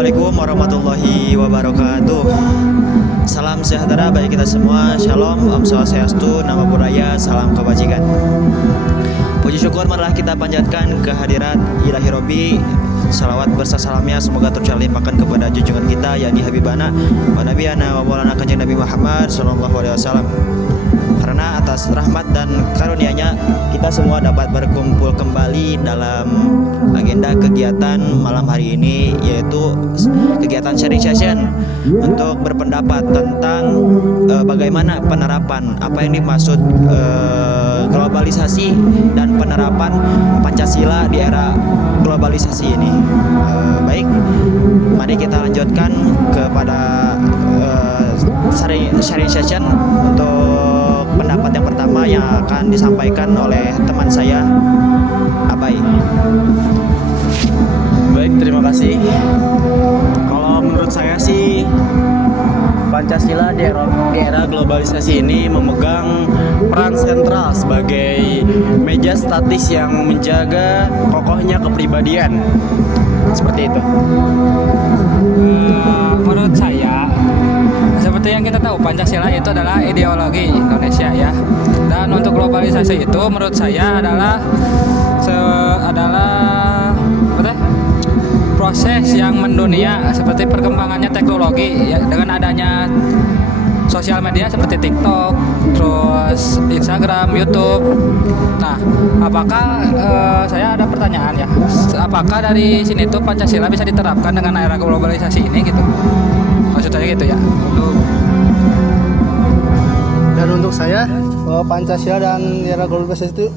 Assalamualaikum warahmatullahi wabarakatuh. Salam sejahtera bagi kita semua. Shalom, Om Swastiastu, Namo Buddhaya, salam kebajikan. Puji syukur marilah kita panjatkan kehadirat Ilahi Robbi. Salawat bersalamnya semoga tercurahkan kepada junjungan kita yakni Habibana wa Nabiyana wa Maulana Kanjeng Nabi Muhammad sallallahu alaihi wasallam. Karena atas rahmat dan karunia-Nya kita semua dapat berkumpul kembali dalam agenda kegiatan malam hari ini, yaitu kegiatan sharing session untuk berpendapat tentang bagaimana penerapan apa yang dimaksud globalisasi dan penerapan Pancasila di era globalisasi ini. Baik, mari kita lanjutkan kepada sharing session untuk pendapat yang pertama yang akan disampaikan oleh teman saya, Abai. Baik, terima kasih. Kalau menurut saya sih Pancasila di era globalisasi ini memegang peran sentral sebagai meja statis yang menjaga kokohnya kepribadian. Seperti itu. Menurut saya, seperti yang kita tahu, Pancasila itu adalah ideologi Indonesia ya. Dan untuk globalisasi itu menurut saya adalah proses yang mendunia seperti perkembangannya teknologi ya, dengan adanya sosial media seperti TikTok, terus Instagram, YouTube. Nah, apakah saya ada pertanyaan ya? Apakah dari sini tuh Pancasila bisa diterapkan dengan era globalisasi ini gitu? Maksud saya gitu ya. Dan untuk saya, bahwa Pancasila dan era globalisasi itu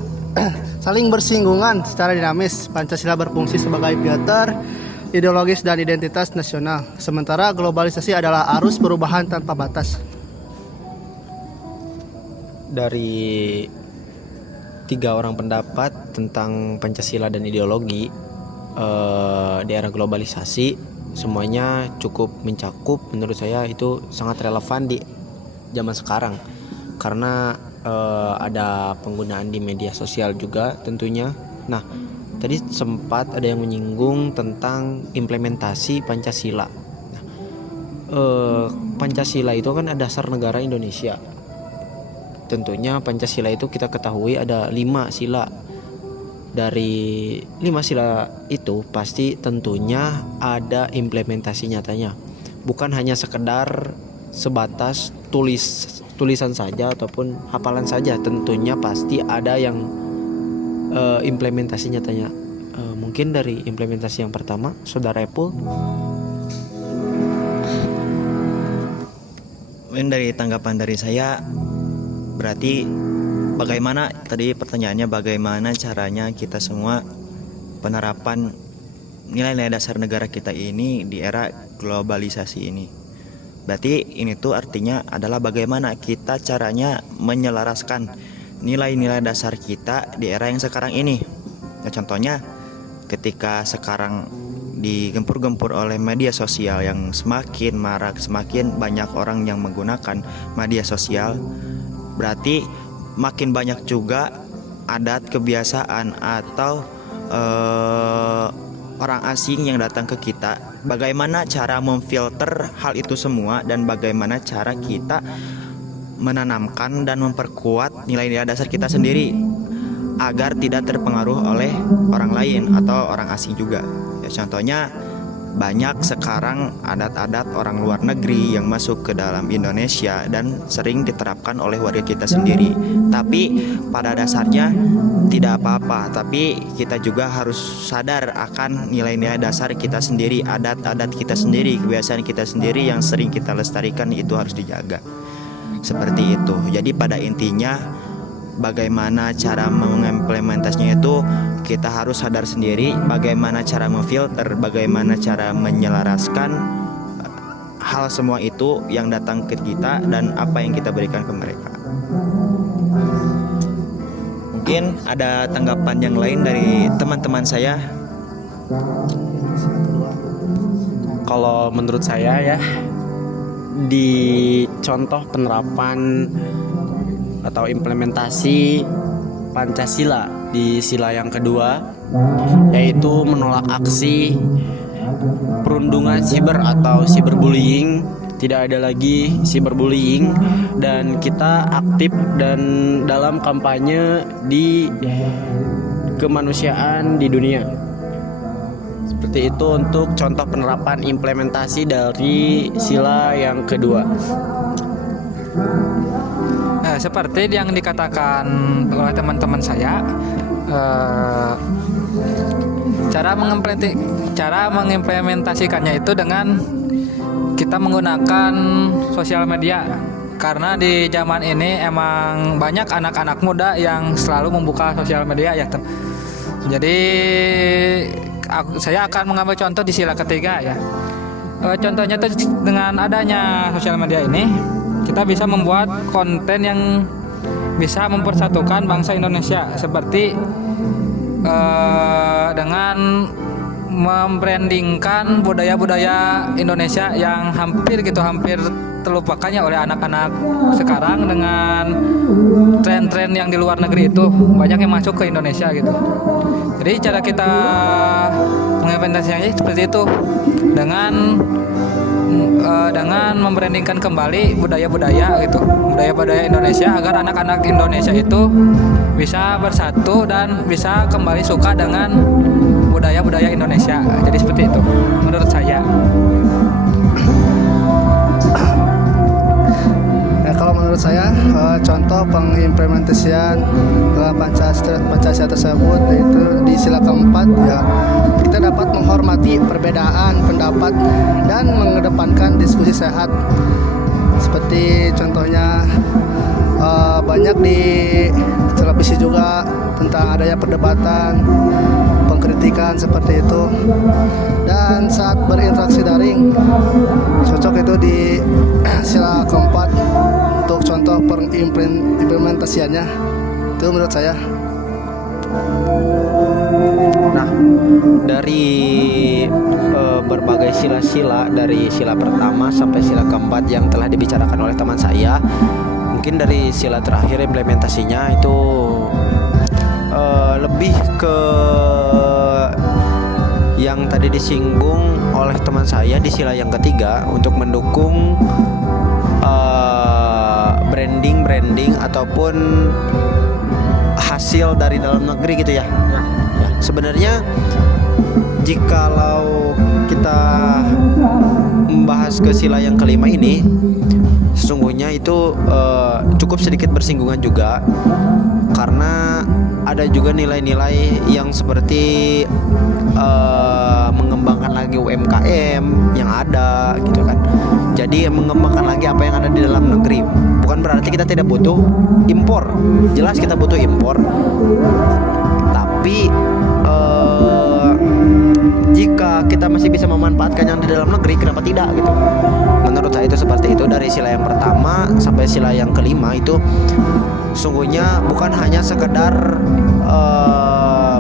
saling bersinggungan secara dinamis. Pancasila berfungsi sebagai filter ideologis dan identitas nasional, sementara globalisasi adalah arus perubahan tanpa batas. Dari 3 orang pendapat tentang Pancasila dan ideologi di era globalisasi, semuanya cukup mencakup. Menurut saya itu sangat relevan di zaman sekarang karena ada penggunaan di media sosial juga tentunya. Nah, tadi sempat ada yang menyinggung tentang implementasi Pancasila. Nah, Pancasila itu kan ada dasar negara Indonesia. Tentunya Pancasila itu kita ketahui ada 5 sila. Dari 5 sila itu pasti tentunya ada implementasi nyatanya. Bukan hanya sekedar sebatas tulisan saja ataupun hafalan saja. Tentunya pasti ada yang implementasi nyatanya. Mungkin dari implementasi yang pertama, Saudara Epul. Mungkin dari tanggapan dari saya, berarti bagaimana tadi pertanyaannya, bagaimana caranya kita semua penerapan nilai-nilai dasar negara kita ini di era globalisasi ini. Berarti ini tuh artinya adalah bagaimana kita caranya menyelaraskan nilai-nilai dasar kita di era yang sekarang ini. Ya, contohnya ketika sekarang digempur-gempur oleh media sosial yang semakin marak, semakin banyak orang yang menggunakan media sosial, berarti makin banyak juga adat, kebiasaan atau orang asing yang datang ke kita. Bagaimana cara memfilter hal itu semua dan bagaimana cara kita menanamkan dan memperkuat nilai-nilai dasar kita sendiri agar tidak terpengaruh oleh orang lain atau orang asing juga. Ya, contohnya banyak sekarang adat-adat orang luar negeri yang masuk ke dalam Indonesia dan sering diterapkan oleh warga kita sendiri. Tapi pada dasarnya tidak apa-apa, tapi kita juga harus sadar akan nilai-nilai dasar kita sendiri, adat-adat kita sendiri, kebiasaan kita sendiri yang sering kita lestarikan itu harus dijaga. Seperti itu. Jadi pada intinya bagaimana cara mengimplementasinya itu kita harus sadar sendiri, bagaimana cara memfilter, bagaimana cara menyelaraskan hal semua itu yang datang ke kita dan apa yang kita berikan ke mereka. Mungkin ada tanggapan yang lain dari teman-teman saya. Kalau menurut saya ya, di contoh penerapan atau implementasi Pancasila di sila yang kedua, yaitu menolak aksi perundungan siber atau cyberbullying. Tidak ada lagi cyberbullying, dan kita aktif dan dalam kampanye di kemanusiaan di dunia. Seperti itu untuk contoh penerapan implementasi dari sila yang kedua. Seperti yang dikatakan oleh teman-teman saya, cara mengimplementasikannya itu dengan kita menggunakan sosial media, karena di zaman ini emang banyak anak-anak muda yang selalu membuka sosial media ya. Jadi saya akan mengambil contoh di sila ketiga ya. Contohnya tuh dengan adanya sosial media ini kita bisa membuat konten yang bisa mempersatukan bangsa Indonesia, seperti dengan membrandingkan budaya-budaya Indonesia yang hampir terlupakannya oleh anak-anak sekarang dengan tren-tren yang di luar negeri itu banyak yang masuk ke Indonesia gitu. Jadi cara kita mengimplementasikannya seperti itu dengan membrandingkan kembali budaya-budaya Indonesia, agar anak-anak Indonesia itu bisa bersatu dan bisa kembali suka dengan budaya-budaya Indonesia. Jadi seperti itu menurut saya. Kalau menurut saya contoh pengimplementasian Pancasila tersebut yaitu di sila keempat ya, kita dapat menghormati perbedaan pendapat dan mengedepankan diskusi sehat. Seperti contohnya banyak di televisi juga tentang adanya perdebatan, pengkritikan seperti itu. Dan saat berinteraksi daring cocok itu di sila keempat untuk contoh implementasiannya. Itu menurut saya. Nah, dari berbagai sila-sila, dari sila pertama sampai sila keempat yang telah dibicarakan oleh teman saya, mungkin dari sila terakhir implementasinya itu lebih ke yang tadi disinggung oleh teman saya di sila yang ketiga, untuk mendukung branding ataupun hasil dari dalam negeri gitu ya. Sebenarnya jikalau kita membahas ke sila yang kelima ini, sesungguhnya itu cukup sedikit bersinggungan juga, karena ada juga nilai-nilai yang seperti mengembangkan lagi UMKM yang ada gitu kan. Jadi mengembangkan lagi apa yang ada di dalam negeri. Bukan berarti kita tidak butuh impor. Jelas kita butuh impor. Tapi jika kita masih bisa memanfaatkan yang di dalam negeri, kenapa tidak gitu. Menurut saya itu seperti itu. Dari sila yang pertama sampai sila yang kelima itu sungguhnya bukan hanya sekedar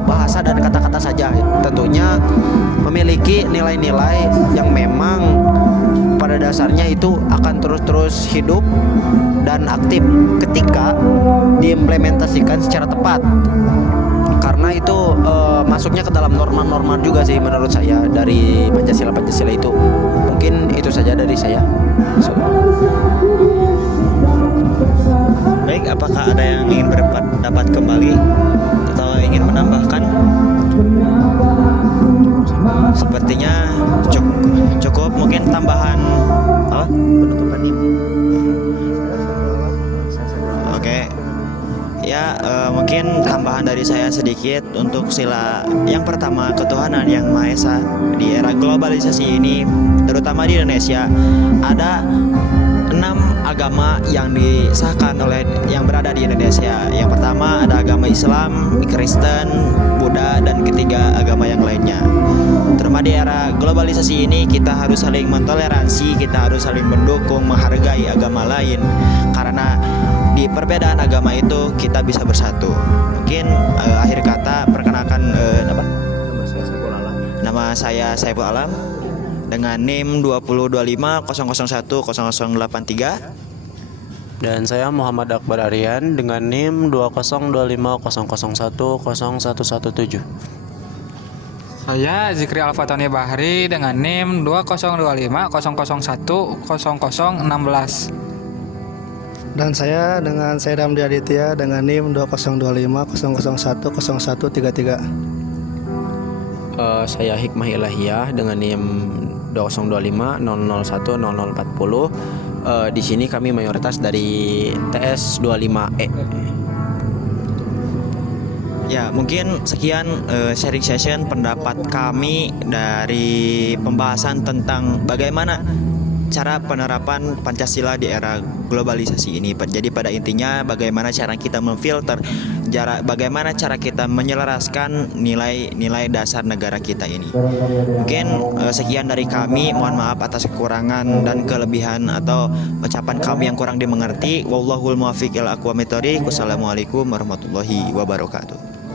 bahasa dan kata-kata saja. Tentunya memiliki nilai-nilai yang memang pada dasarnya itu akan terus-terus hidup dan aktif ketika diimplementasikan secara tepat. Karena itu masuknya ke dalam norma-norma juga sih menurut saya dari Pancasila itu. Mungkin itu saja dari saya. Baik, apakah ada yang ingin berpendapat kembali atau ingin menambahkan? Sepertinya cukup mungkin tambahan apa? Penutupan ini. Oke. Ya, mungkin tambahan dari saya sedikit untuk sila yang pertama, ketuhanan yang Maha Esa. Di era globalisasi ini, terutama di Indonesia, ada 6 agama yang disahkan oleh yang berada di Indonesia. Yang pertama ada agama Islam, Kristen, Buddha, dan ketiga agama yang lainnya. Terutama di era globalisasi ini, kita harus saling mentoleransi, kita harus saling mendukung, menghargai agama lain, karena di perbedaan agama itu kita bisa bersatu. Mungkin akhir kata perkenalkan nama saya Saiful Alam dengan NIM 2025001083. Dan saya Muhammad Akbar Aryan dengan NIM 202500100117. Saya Zikri Alfatoni Bahri dengan NIM 20250010010016. Dan saya dengan Said Hamdi Aditya dengan NIM 20250010010133. Saya Hikmah Ilahiyah dengan NIM 2025001040. Di sini kami mayoritas dari TS 25E. Ya, mungkin sekian sharing session pendapat kami dari pembahasan tentang bagaimana cara penerapan Pancasila di era globalisasi ini. Jadi pada intinya bagaimana cara kita memfilter, bagaimana cara kita menyelaraskan nilai-nilai dasar negara kita ini. Mungkin sekian dari kami. Mohon maaf atas kekurangan dan kelebihan atau ucapan kami yang kurang dimengerti. Wallahul muwaffiq ila aqwamit thoriq. Wassalamualaikum warahmatullahi wabarakatuh.